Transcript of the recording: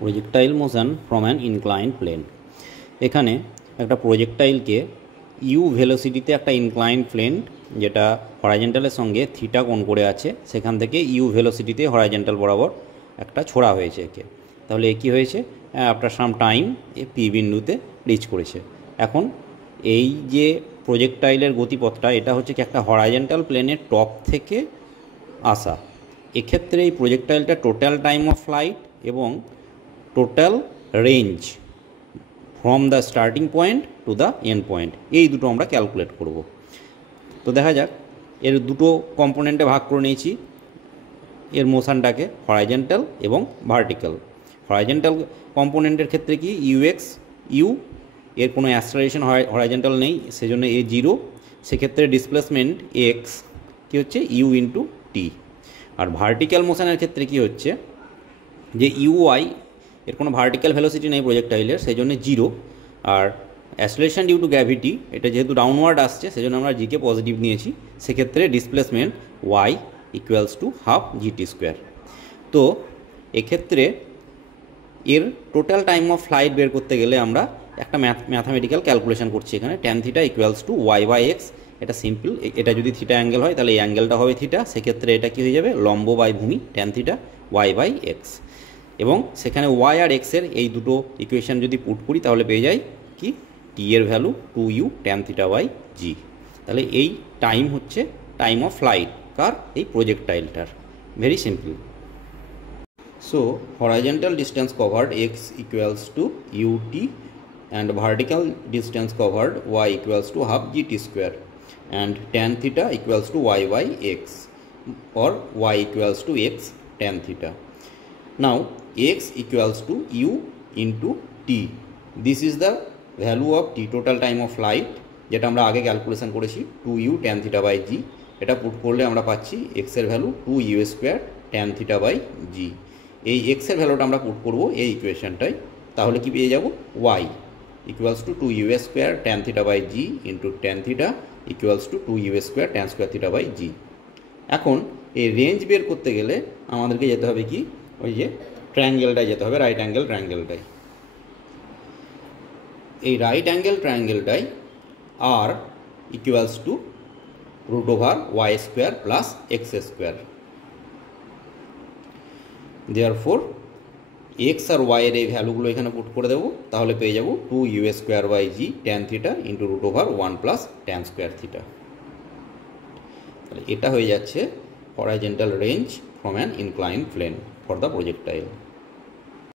Projectile motion from an inclined plane. এখানে একটা প্রজেক্টাইলকে you ভেলোসিটিতে একটা ইনক্লাইন্ড প্লেন যেটা হরাইজন্টালের সঙ্গে থিটা কোণ করে আছে সেখান থেকে ইউ ভেলোসিটিতে হরাইজন্টাল বরাবর একটা ছোড়া হয়েছে একে। তাহলে এ কী হয়েছে, after some time A P বিন্দুতে রিচ করেছে। এখন এই যে প্রজেক্টাইলের গতিপথটা এটা হচ্ছে কি একটা হরাইজন্টাল প্লেনের টপ থেকে আসা। এক্ষেত্রে এই প্রজেক্টাইলটা টোটাল টাইম অফ ফ্লাইট এবং total range from the starting point to the end point এই দুটো আমরা ক্যালকুলেট করব। তো দেখা যাক, এর দুটো কম্পোনেন্টে ভাগ করে নিয়েছি এর মোশনটাকে, হরাইজন্টাল এবং ভার্টিক্যাল। হরাইজন্টাল কম্পোনেন্টের ক্ষেত্রে কি ইউএক্স ইউ, এর কোনো অ্যাক্সেলারেশন হরাইজন্টাল নেই সেজন্য এ জিরো, সেক্ষেত্রে ডিসপ্লেসমেন্ট এক্স কী হচ্ছে ইউ ইন্টু টি। আর ভার্টিক্যাল মোশনের ক্ষেত্রে কি হচ্ছে যে ইউআই, এর কোনো ভার্টিক্যাল ভেলোসিটি নেই প্রজেক্টাইলের সেই জন্য জিরো, আর অ্যাক্সেলারেশন ডিউ টু গ্র্যাভিটি এটা যেহেতু ডাউনওয়ার্ড আসছে সেজন্য আমরা জিকে পজিটিভ নিয়েছি, সেক্ষেত্রে displacement y equals to half g t square. তো এক্ষেত্রে এর টোটাল টাইম অফ ফ্লাইট বের করতে গেলে আমরা একটা ম্যাথামেটিক্যাল ক্যালকুলেশন করছি এখানে, tan theta equals to y by x. এটা সিম্পল, এটা যদি থিটা অ্যাঙ্গেল হয় তাহলে এই অ্যাঙ্গেলটা হবে থিটা, সেক্ষেত্রে এটা কী হয়ে যাবে লম্ব বাই ভূমি tan theta y by x. এবং সেখানে ওয়াই আর এক্সের এই দুটো ইকুয়েশান যদি পুট করি তাহলে পেয়ে যাই কি টি এর value 2u tan theta by g. তাহলে এই টাইম হচ্ছে টাইম অফ ফ্লাইট কার, এই প্রজেক্টাইলটার। Very simple. So horizontal distance covered x equals to u t and vertical distance covered y equals to half gt square and tan theta equals to y by x or y equals to x tan theta. Now x equals to u into t. This is the value of t, total time of flight, যেটা আমরা আগে calculation করেছি 2u tan theta by g। এটা put করলে আমরা পাচ্ছি x এর value 2u square tan theta by g। এই x এর ভ্যালুটা আমরা পুট করব এই ইকুয়েশনটাই, তাহলে কি পেয়ে যাব y equals to 2u square tan theta by g into tan theta equals to 2u square tan square theta by g। এখন এই রেঞ্জ বের করতে গেলে আমাদেরকে যেতে হবে কি ওই যে ট্রায়াঙ্গেলটায় যেতে হবে, রাইট অ্যাঙ্গেল ট্রায়াঙ্গেলটায়। এই রাইট অ্যাঙ্গেল ট্রায়াঙ্গেলটায় r equals to root over y square plus x square. Therefore x আর ওয়াইয়ের এই ভ্যালুগুলো এখানে পুট করে দেবো, তাহলে পেয়ে যাব 2u square by g tan theta into root over 1 plus tan square theta. তাহলে এটা হয়ে যাচ্ছে horizontal range from an inclined plane for the projectile.